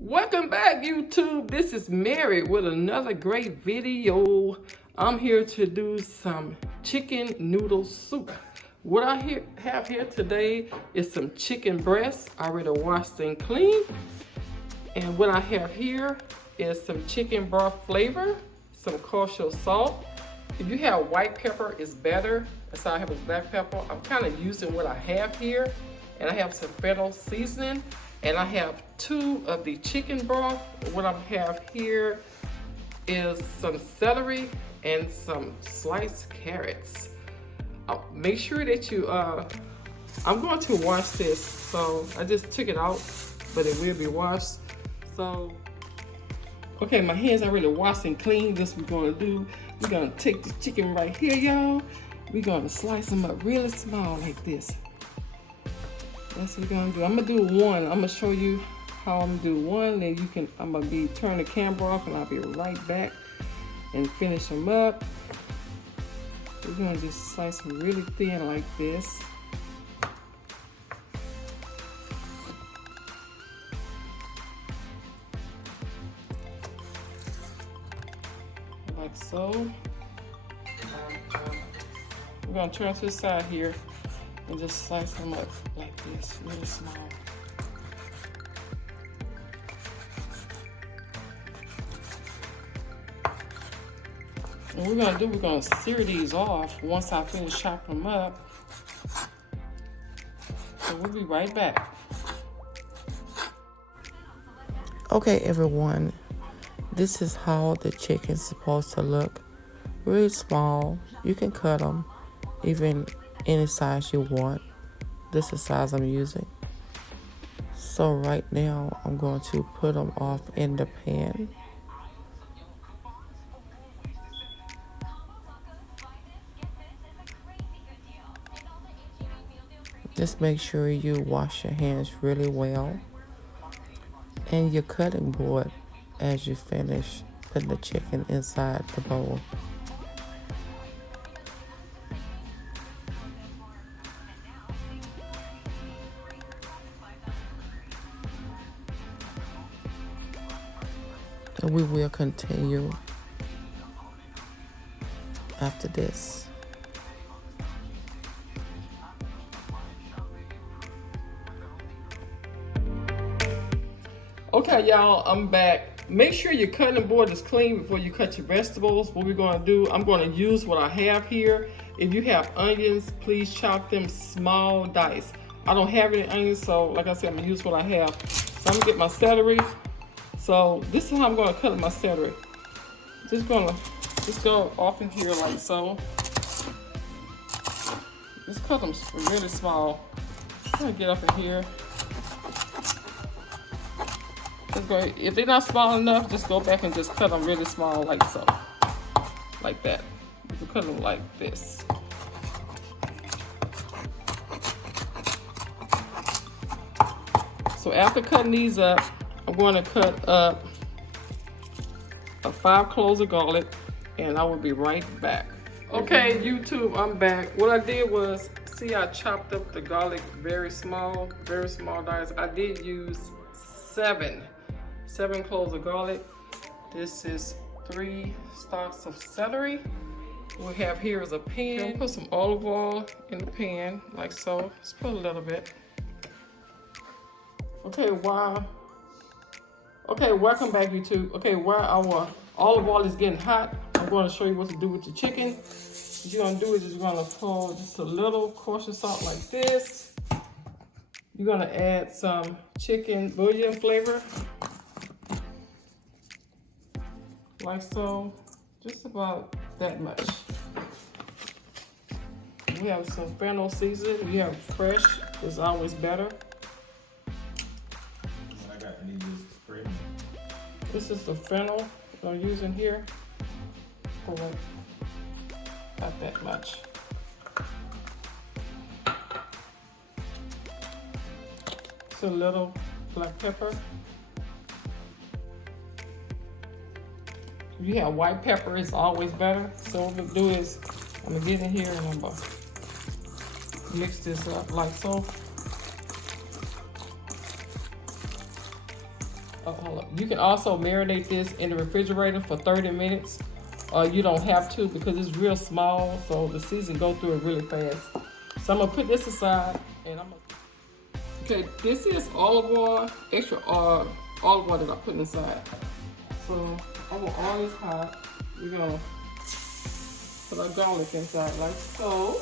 Welcome back, YouTube. This is Mary with another great video. I'm here to do some chicken noodle soup. What I have here today is some chicken breasts already washed and clean. And what I have here is some chicken broth flavor, some kosher salt. If you have white pepper, it's better. So I have a black pepper. I'm kind of using what I have here. And I have some fennel seasoning. And I have 2 of the chicken broth. What I have here is some celery and some sliced carrots. Make sure that you, I'm going to wash this. So I just took it out, but it will be washed. So, okay, my hands are already washed and clean. This we're gonna do. We're gonna take the chicken right here, y'all. We're gonna slice them up really small like this. That's what we're gonna do. I'm gonna do one. I'm gonna show you how I'm gonna do one. Then you can, I'm gonna turn the camera off and I'll be right back and finish them up. We're gonna just slice them really thin like this. Like so. We're gonna turn to the side here and just slice them up like this, really small. And what we're gonna sear these off once I finish chopping them up. So we'll be right back. Okay, everyone, this is how the chicken's supposed to look. Really small. You can cut them even any size you want. This is the size I'm using. So right now I'm going to put them off in the pan. Just make sure you wash your hands really well and your cutting board as you finish putting the chicken inside the bowl. And we will continue after this. Okay, y'all, I'm back. Make sure your cutting board is clean before you cut your vegetables. What we're gonna do, I'm gonna use what I have here. If you have onions, please chop them small dice. I don't have any onions, so like I said, I'm gonna use what I have. So I'm gonna get my celery. So this is how I'm gonna cut my celery. Just go off in here like so. Just cut them really small. I'm gonna get up in here. Just go, if they're not small enough, just go back and just cut them really small like so. Like that. You can cut them like this. So after cutting these up, I'm going to cut up 5 cloves of garlic, and I will be right back. Okay, YouTube, I'm back. What I did was, see, I chopped up the garlic very small dice. I did use 7 cloves of garlic. This is 3 stalks of celery. What we have here is a pan. I'm gonna put some olive oil in the pan, like so. Just put a little bit. Okay, welcome back, YouTube. Okay, while our olive oil is getting hot, I'm going to show you what to do with the chicken. What you're going to do is you're going to pour just a little kosher salt like this. You're going to add some chicken bouillon flavor, like so, just about that much. We have some fennel seasoning. We have fresh, it's always better. This is the fennel that I'm using here. For like, not that much. Just a little black pepper. If you have white pepper, it's always better. So what I'm gonna do is, I'm gonna get in here and I'm gonna mix this up like so. Oh, hold up. You can also marinate this in the refrigerator for 30 minutes. You don't have to because it's real small, so the season go through it really fast. So I'm gonna put this aside, and okay, this is olive oil, extra olive oil that I put inside. So I want all this hot. We're gonna put our garlic inside like so.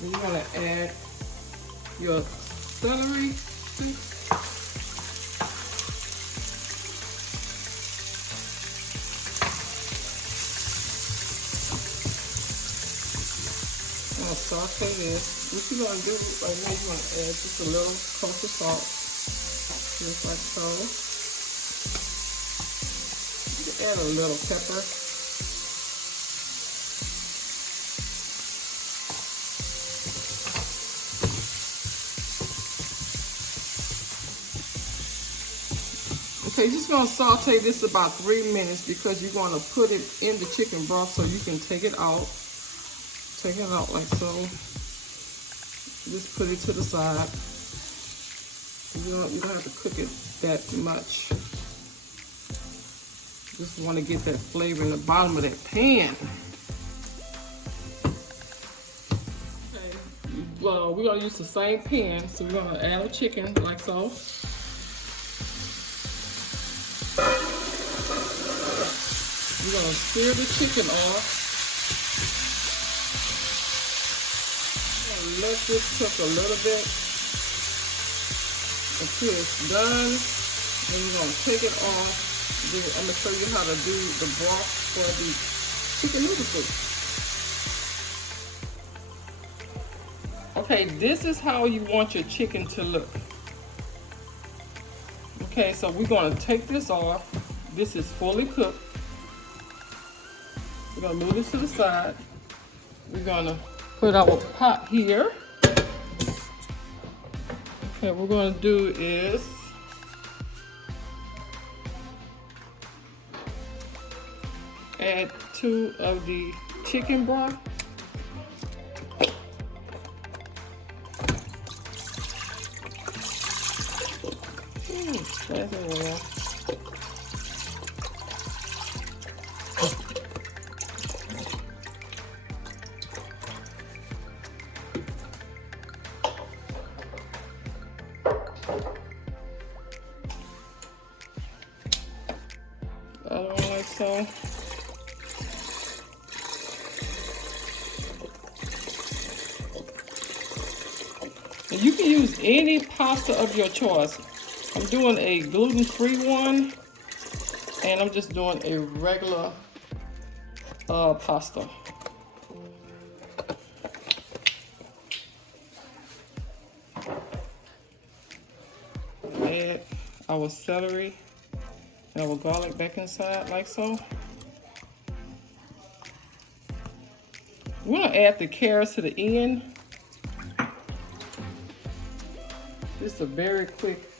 Then you're gonna add your celery sticks. I'm gonna saute this. What you're gonna do right now, you're gonna add just a little kosher salt, just like so. You can add a little pepper. Okay, just gonna saute this about 3 minutes because you're gonna put it in the chicken broth so you can take it out. Take it out like so. Just put it to the side. You don't have to cook it that much. Just want to get that flavor in the bottom of that pan. Okay, well, we're gonna use the same pan, so we're gonna add our chicken like so. We're gonna sear the chicken off. I'm gonna let this cook a little bit until it's done. Then we're gonna take it off. Then I'm gonna show you how to do the broth for the chicken noodle soup. Okay, this is how you want your chicken to look. Okay, so we're gonna take this off. This is fully cooked. We're gonna move this to the side. We're gonna put our pot here. Okay, what we're gonna do is add 2 of the chicken broth. That's it, well. Like so. And you can use any pasta of your choice. I'm doing a gluten-free one, and I'm just doing a regular pasta. Add our celery and our garlic back inside like so. We're gonna add the carrots to the end. This is a very quick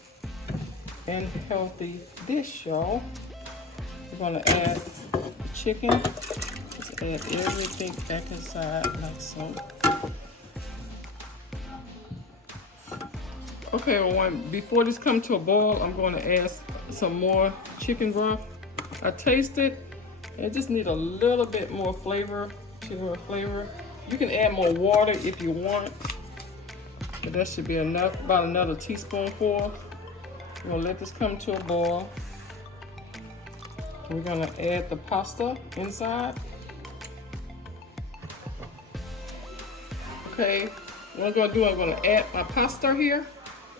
and healthy dish, y'all. We're gonna add the chicken. Just add everything back inside like so. Okay, well, before this comes to a boil, I'm going to add some more chicken broth. I taste it. It just needs a little bit more flavor, chicken flavor. You can add more water if you want, but that should be enough. About another teaspoonful. We're gonna let this come to a boil. We're gonna add the pasta inside. Okay, what I'm gonna do, I'm gonna add my pasta here.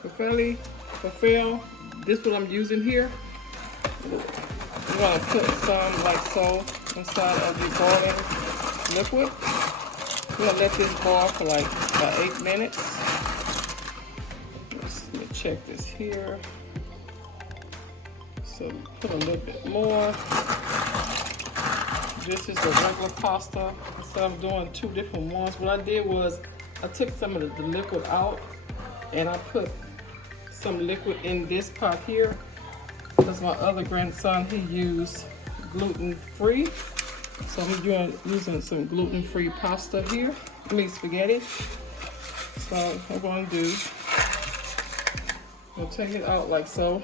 Falafel. This is what I'm using here. We're gonna put some like so inside of the boiling liquid. We're gonna let this boil for like about 8 minutes. Let me check this here. So put a little bit more. This is the regular pasta. Instead of doing 2 different ones, what I did was I took some of the liquid out and I put some liquid in this pot here because my other grandson, he used gluten-free. So I'm using some gluten-free pasta here. I mean spaghetti. So what I'm going to do, we'll take it out like so.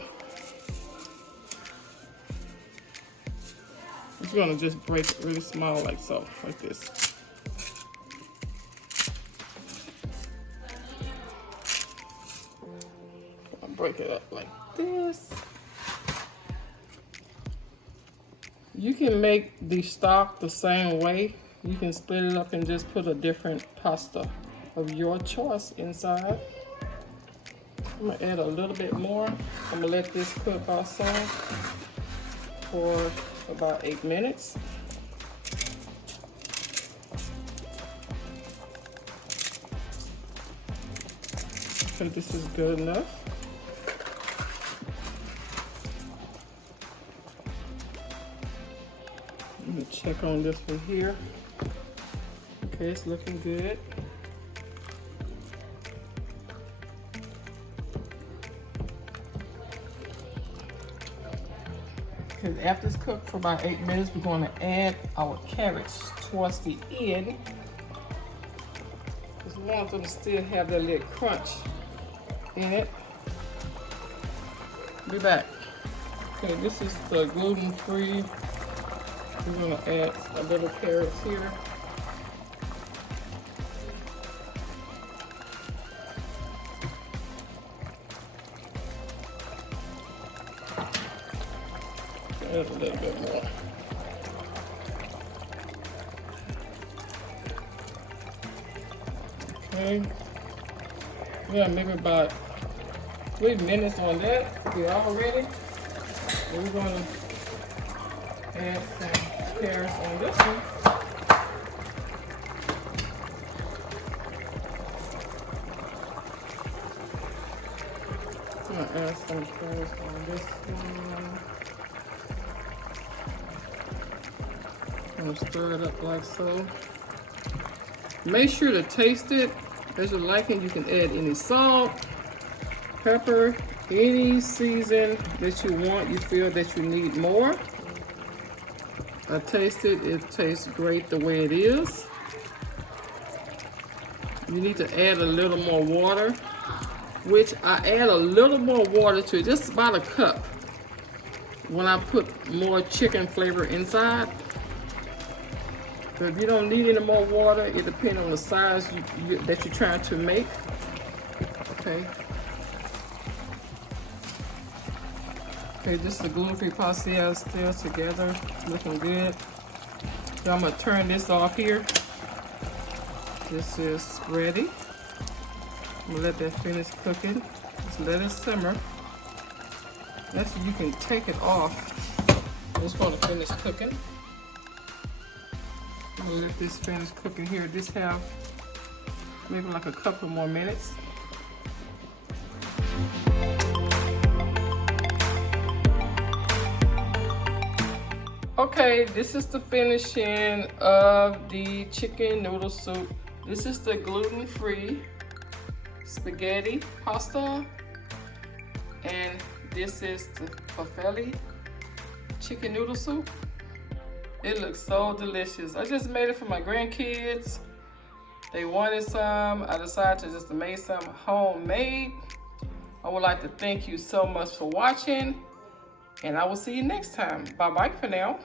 I'm just going to just break it really small like so, like this. I'll break it up like this. You can make the stock the same way. You can split it up and just put a different pasta of your choice inside. I'm gonna add a little bit more. I'm gonna let this cook also for about 8 minutes. Okay, this is good enough. Let me check on this one here. Okay, it's looking good. Okay, after it's cooked for about 8 minutes, we're going to add our carrots towards the end. Because we want them to still have that little crunch in it. Be back. Okay, this is the gluten-free. We're going to add a little carrots here. Add a little bit more. Okay. Yeah, maybe about 3 minutes on that. We're all ready. And we're going to add some carrots on this one. I'm going to add some carrots on this one. I'm going to stir it up like so. Make sure to taste it as you like it. You can add any salt, pepper, any season that you want, you feel that you need more. I taste it, it tastes great the way it is. You need to add a little more water, which I add a little more water to it, just about a cup, when I put more chicken flavor inside. But if you don't need any more water, it depends on the size that you're trying to make. Okay. Okay, this is the gluten-free pasta still together, looking good. So I'm gonna turn this off here. This is ready. I'm gonna let that finish cooking. Just let it simmer. That's so you can take it off. I just want to finish cooking. I'm gonna let this finish cooking here. Just have maybe like a couple more minutes. Okay, this is the finishing of the chicken noodle soup. This is the gluten-free spaghetti pasta, and this is the Homemade Chicken Noodle Soup. It looks so delicious. I just made it for my grandkids. They wanted some. I decided to just make some homemade. I would like to thank you so much for watching, and I will see you next time. Bye-bye for now.